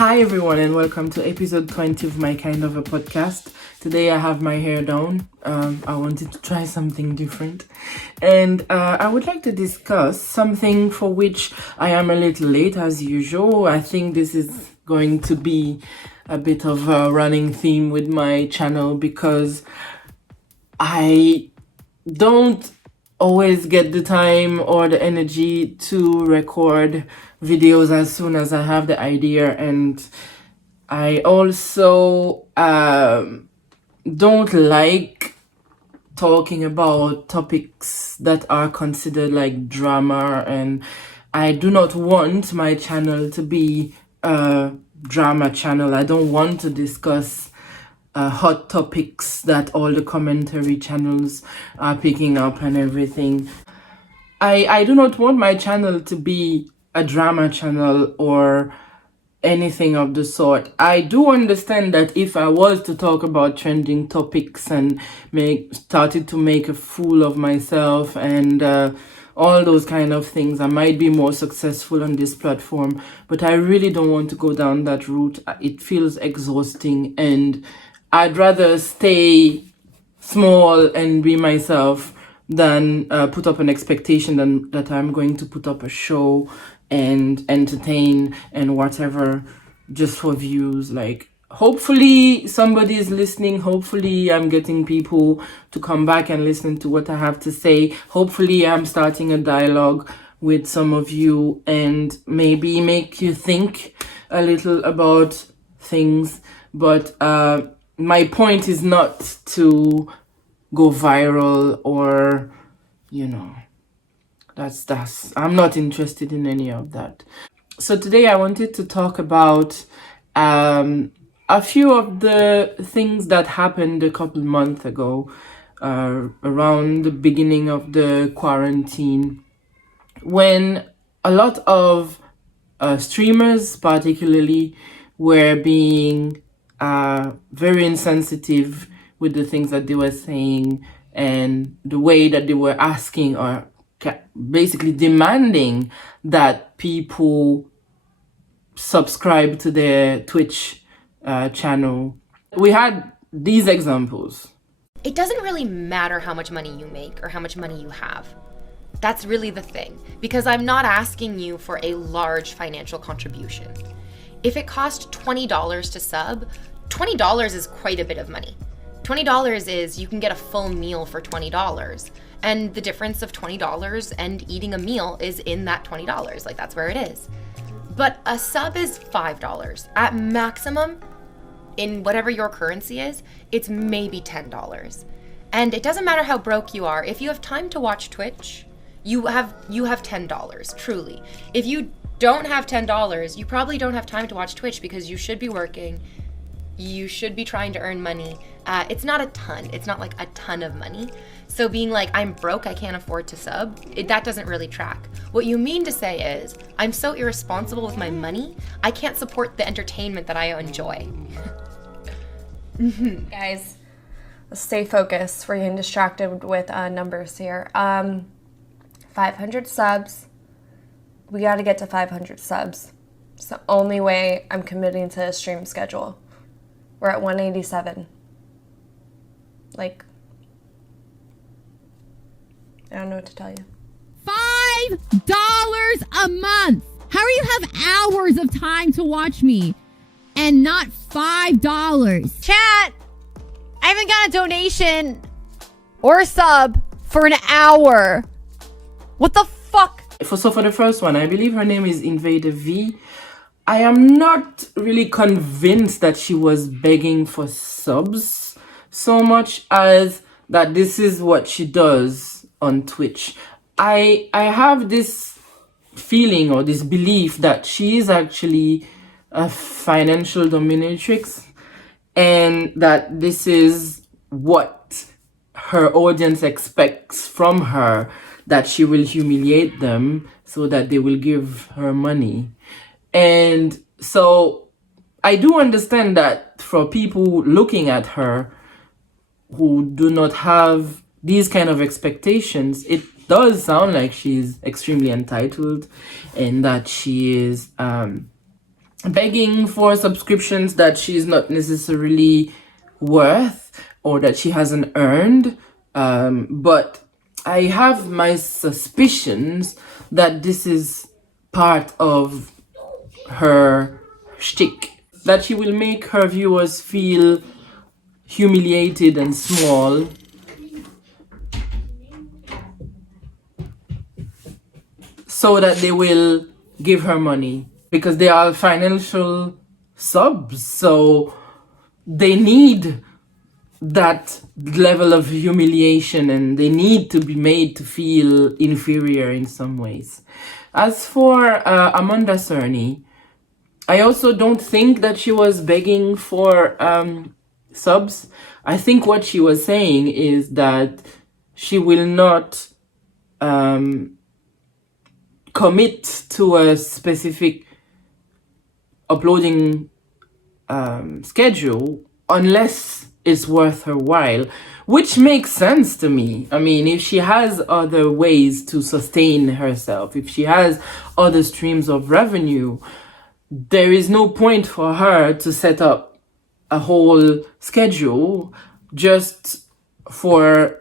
Hi everyone and welcome to episode 20 of my kind of a podcast. Today I have my hair down. I wanted to try something different. And I would like to discuss something for which I am a little late as usual. I think this is going to be a bit of a running theme with my channel because I don't always get the time or the energy to record videos as soon as I have the idea, and I also don't like talking about topics that are considered like drama, and I do not want my channel to be a drama channel. I don't want to discuss hot topics that all the commentary channels are picking up and everything. I do not want my channel to be a drama channel or anything of the sort. I do understand that if I was to talk about trending topics and started to make a fool of myself and all those kind of things, I might be more successful on this platform. But I really don't want to go down that route. It feels exhausting, and I'd rather stay small and be myself than put up an expectation that I'm going to put up a show and entertain and whatever just for views. Like, hopefully somebody is listening. Hopefully I'm getting people to come back and listen to what I have to say. Hopefully I'm starting a dialogue with some of you and maybe make you think a little about things. But my point is not to go viral or, that's I'm not interested in any of that. So today I wanted to talk about a few of the things that happened a couple months ago, around the beginning of the quarantine, when a lot of streamers particularly were being very insensitive with the things that they were saying and the way that they were asking or basically demanding that people subscribe to their Twitch channel. We had these examples. It doesn't really matter how much money you make or how much money you have. That's really the thing, because I'm not asking you for a large financial contribution. If it costs $20 to sub, $20 is quite a bit of money. $20 is, you can get a full meal for $20. And the difference of $20 and eating a meal is in that $20. Like, that's where it is. But a sub is $5. At maximum, in whatever your currency is, it's maybe $10. And it doesn't matter how broke you are. If you have time to watch Twitch, you have $10, truly. If you don't have $10, you probably don't have time to watch Twitch because you should be working. You should be trying to earn money. It's not a ton. It's not like a ton of money. So being like, I'm broke, I can't afford to sub, that doesn't really track. What you mean to say is, I'm so irresponsible with my money, I can't support the entertainment that I enjoy. Guys, stay focused. We're getting distracted with numbers here. 500 subs. We got to get to 500 subs. It's the only way I'm committing to a stream schedule. We're at 187. Like, I don't know what to tell you. $5 a month. How do you have hours of time to watch me and not $5? Chat, I haven't got a donation or a sub for an hour. What the fuck? So for the first one, I believe her name is Invader V. I am not really convinced that she was begging for subs so much as that this is what she does on Twitch. I have this feeling or this belief that she is actually a financial dominatrix, and that this is what her audience expects from her, that she will humiliate them so that they will give her money. And so I do understand that for people looking at her who do not have these kind of expectations, it does sound like she's extremely entitled and that she is begging for subscriptions that she's not necessarily worth or that she hasn't earned. But I have my suspicions that this is part of her shtick, that she will make her viewers feel humiliated and small so that they will give her money, because they are financial subs, so they need that level of humiliation and they need to be made to feel inferior in some ways. As for Amanda Cerny, I also don't think that she was begging for subs. I think what she was saying is that she will not commit to a specific uploading schedule unless it's worth her while, which makes sense to me. I mean, if she has other ways to sustain herself, if she has other streams of revenue, there is no point for her to set up a whole schedule just for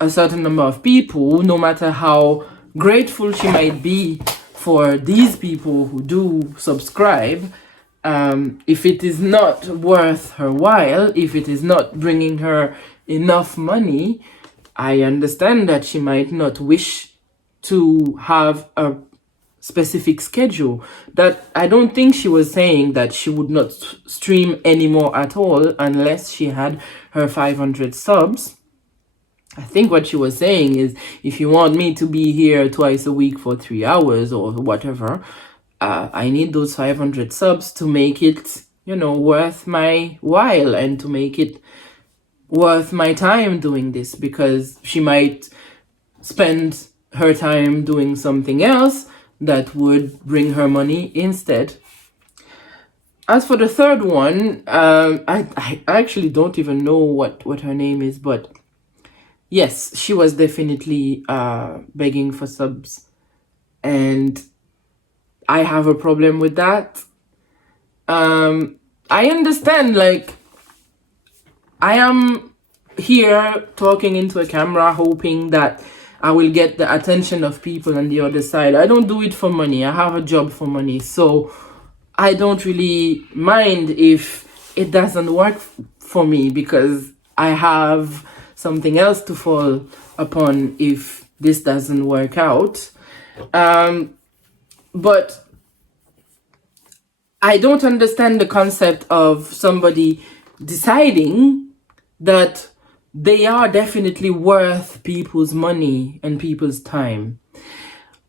a certain number of people, no matter how grateful she might be for these people who do subscribe. If it is not worth her while, if it is not bringing her enough money, I understand that she might not wish to have a specific schedule. That I don't think she was saying that she would not stream anymore at all unless she had her 500 subs. I think what she was saying is, if you want me to be here twice a week for 3 hours or whatever, I need those 500 subs to make it, worth my while and to make it worth my time doing this, because she might spend her time doing something else that would bring her money instead. As for the third one, I actually don't even know what her name is, but yes, she was definitely begging for subs, and I have a problem with that. I understand, like, I am here talking into a camera hoping that I will get the attention of people on the other side. I don't do it for money. I have a job for money, so I don't really mind if it doesn't work for me, because I have something else to fall upon if this doesn't work out. But I don't understand the concept of somebody deciding that they are definitely worth people's money and people's time.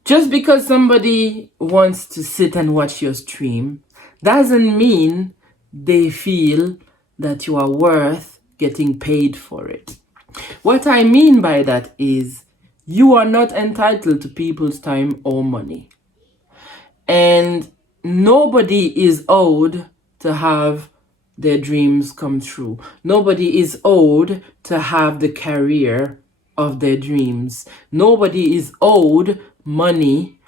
Just because somebody wants to sit and watch your stream doesn't mean they feel that you are worth getting paid for it. What I mean by that is, you are not entitled to people's time or money. And nobody is owed to have their dreams come true. Nobody is owed to have the career of their dreams. Nobody is owed money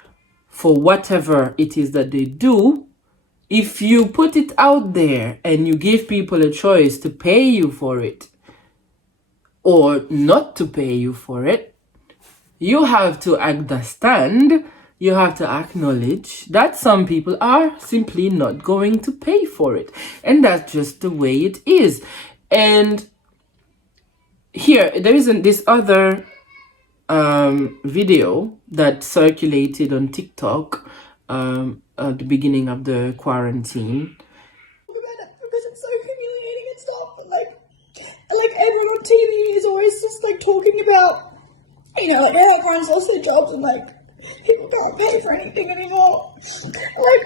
for whatever it is that they do. If you put it out there and you give people a choice to pay you for it or not to pay you for it, you have to understand, you have to acknowledge that some people are simply not going to pay for it. And that's just the way it is. And here, there isn't this other video that circulated on TikTok at the beginning of the quarantine. Because it's so humiliating and stuff. Like everyone on TV is always just like talking about, how everyone's lost their jobs and like people can't pay for anything anymore. Like,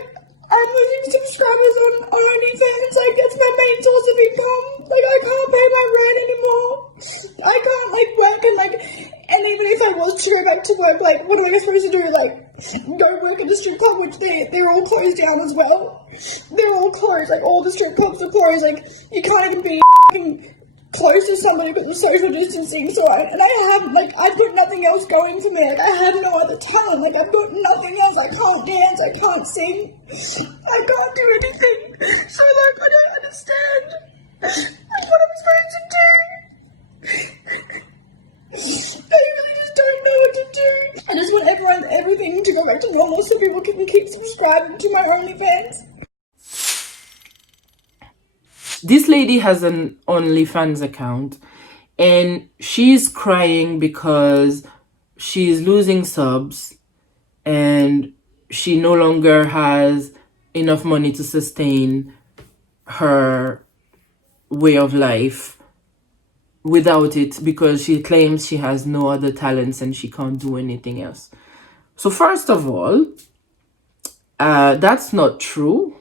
I'm losing subscribers on OnlyFans. Like, it's my main source of income. Like, I can't pay my rent anymore. I can't work and even if I was to go back to work, like, what am I supposed to do? Like, go work at the strip club, which they're all closed down as well. They're all closed. Like, all the strip clubs are closed. Like, you can't even be close to somebody because of social distancing, and I've got nothing else going for me. Like, I have no other talent. Like, I've got nothing else. I can't dance, I can't sing, I can't do anything. So, like, I don't understand what I'm supposed to do. I really just don't know what to do. I just want everything to go back to normal so people can keep subscribing to my OnlyFans. This lady has an OnlyFans account and she's crying because she's losing subs and she no longer has enough money to sustain her way of life without it, because she claims she has no other talents and she can't do anything else. So first of all, that's not true.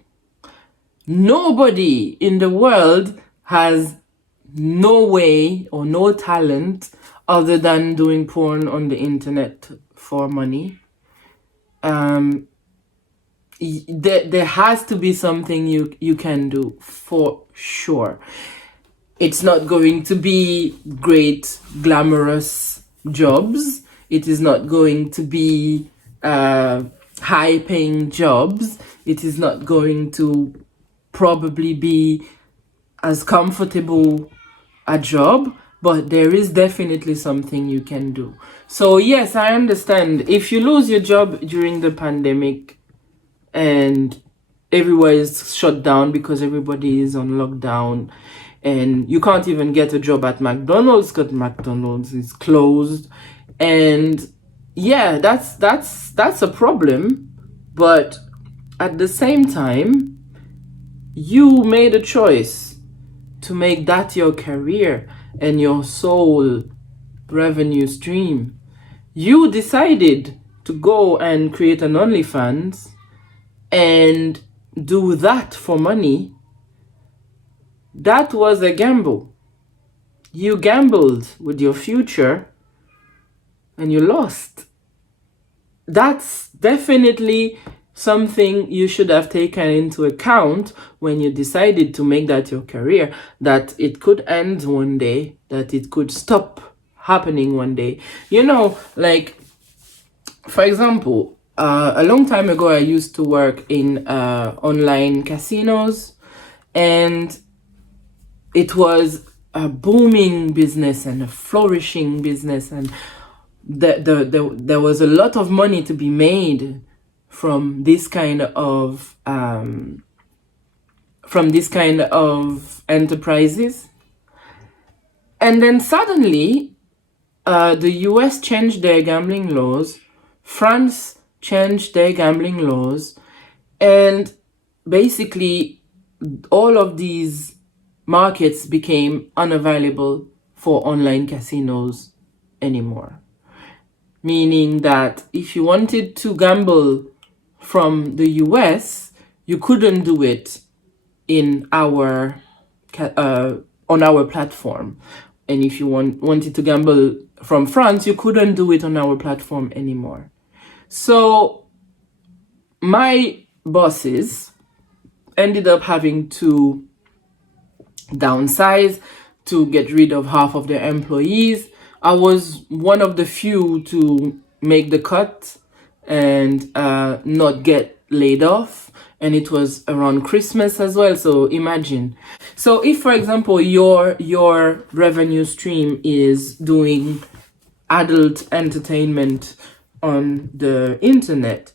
Nobody in the world has no way or no talent other than doing porn on the internet for money. There has to be something you can do for sure. It's not going to be great, glamorous jobs. It is not going to be high-paying jobs. It is not going to probably be as comfortable a job, but there is definitely something you can do. So yes, I understand if you lose your job during the pandemic and everywhere is shut down because everybody is on lockdown and you can't even get a job at McDonald's because McDonald's is closed, and yeah, that's a problem. But at the same time, you made a choice to make that your career and your sole revenue stream. You decided to go and create an OnlyFans and do that for money. That was a gamble. You gambled with your future and you lost. That's definitely something you should have taken into account when you decided to make that your career, that it could end one day, that it could stop happening one day. You know, like, for example, a long time ago, I used to work in online casinos, and it was a booming business and a flourishing business, and there was a lot of money to be made from this kind of enterprises. And then suddenly the US changed their gambling laws, France changed their gambling laws, and basically all of these markets became unavailable for online casinos anymore. Meaning that if you wanted to gamble from the US, you couldn't do it in our on our platform. And if you wanted to gamble from France, you couldn't do it on our platform anymore. So my bosses ended up having to downsize, to get rid of half of their employees. I was one of the few to make the cut and not get laid off, and it was around Christmas as well. So imagine. So if, for example, your revenue stream is doing adult entertainment on the internet,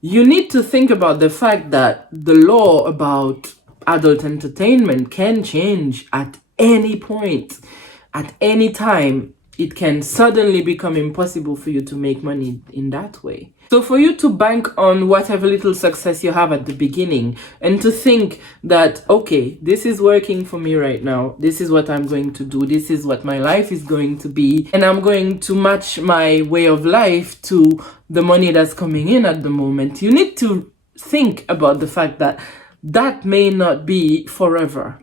you need to think about the fact that the law about adult entertainment can change at any point, at any time. It can suddenly become impossible for you to make money in that way. So for you to bank on whatever little success you have at the beginning and to think that, okay, this is working for me right now, this is what I'm going to do, this is what my life is going to be, and I'm going to match my way of life to the money that's coming in at the moment, you need to think about the fact that that may not be forever.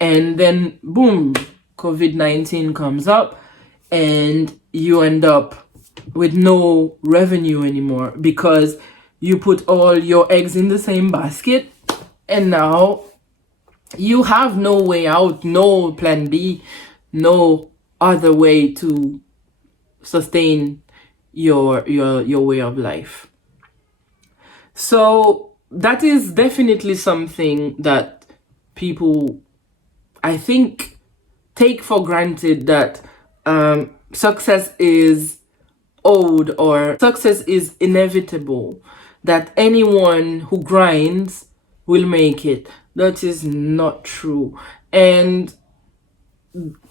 And then, boom, COVID-19 comes up, and you end up with no revenue anymore because you put all your eggs in the same basket, and now you have no way out, no plan B, no other way to sustain your way of life. So that is definitely something that people, I think, take for granted, that success is owed or success is inevitable, that anyone who grinds will make it. That is not true. And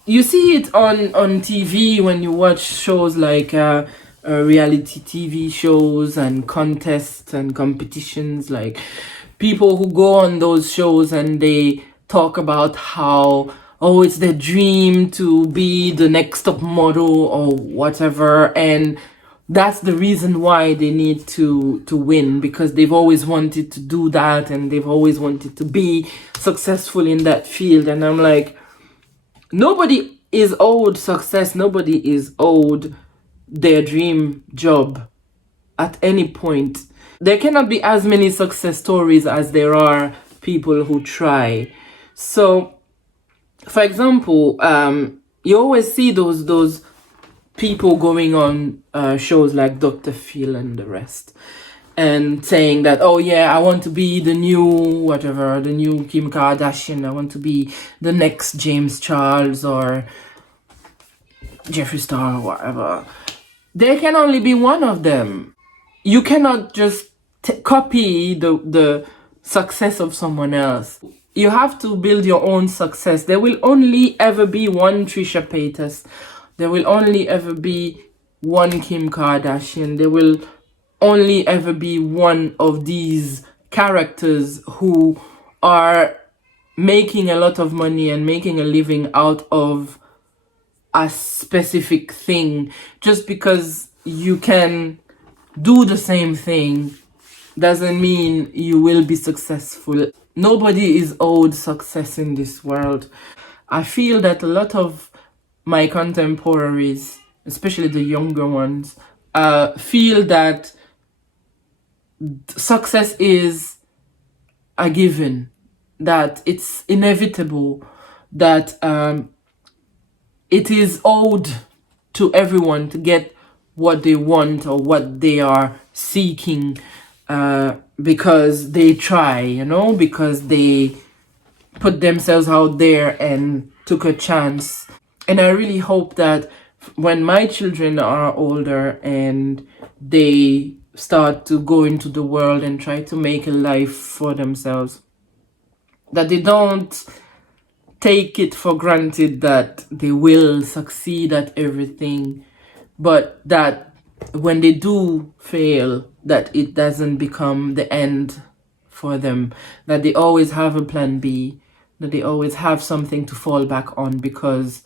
you see it on TV when you watch shows like reality TV shows and contests and competitions, like people who go on those shows and they talk about how, oh, it's their dream to be the next top model or whatever, and that's the reason why they need to win, because they've always wanted to do that and they've always wanted to be successful in that field. And I'm like, nobody is owed success. Nobody is owed their dream job at any point. There cannot be as many success stories as there are people who try. So, for example, you always see those people going on shows like Dr. Phil and the rest, and saying that, oh yeah, I want to be the new whatever, the new Kim Kardashian, I want to be the next James Charles or Jeffree Star or whatever. There can only be one of them. You cannot just copy the success of someone else. You have to build your own success. There will only ever be one Trisha Paytas. There will only ever be one Kim Kardashian. There will only ever be one of these characters who are making a lot of money and making a living out of a specific thing. Just because you can do the same thing doesn't mean you will be successful. Nobody is owed success in this world. I feel that a lot of my contemporaries, especially the younger ones, feel that success is a given, that it's inevitable, that it is owed to everyone to get what they want or what they are seeking, because they try, because they put themselves out there and took a chance. And I really hope that when my children are older and they start to go into the world and try to make a life for themselves, that they don't take it for granted that they will succeed at everything, but that when they do fail, that it doesn't become the end for them, that they always have a plan B, that they always have something to fall back on, because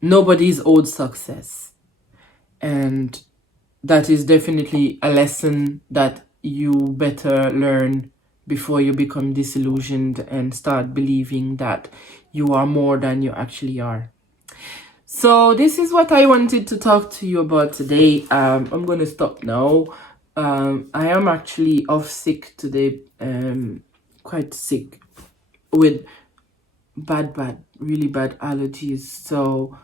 nobody's owed success. And that is definitely a lesson that you better learn before you become disillusioned and start believing that you are more than you actually are. So this is what I wanted to talk to you about today. I'm going to stop now. I am actually off sick today, quite sick with really bad allergies. So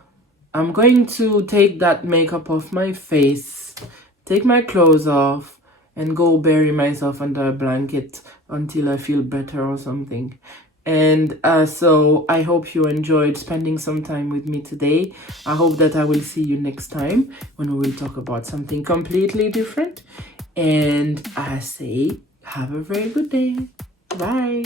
I'm going to take that makeup off my face, take my clothes off, and go bury myself under a blanket until I feel better or something. And so I hope you enjoyed spending some time with me today. I hope that I will see you next time when we will talk about something completely different. And I say, have a very good day. Bye.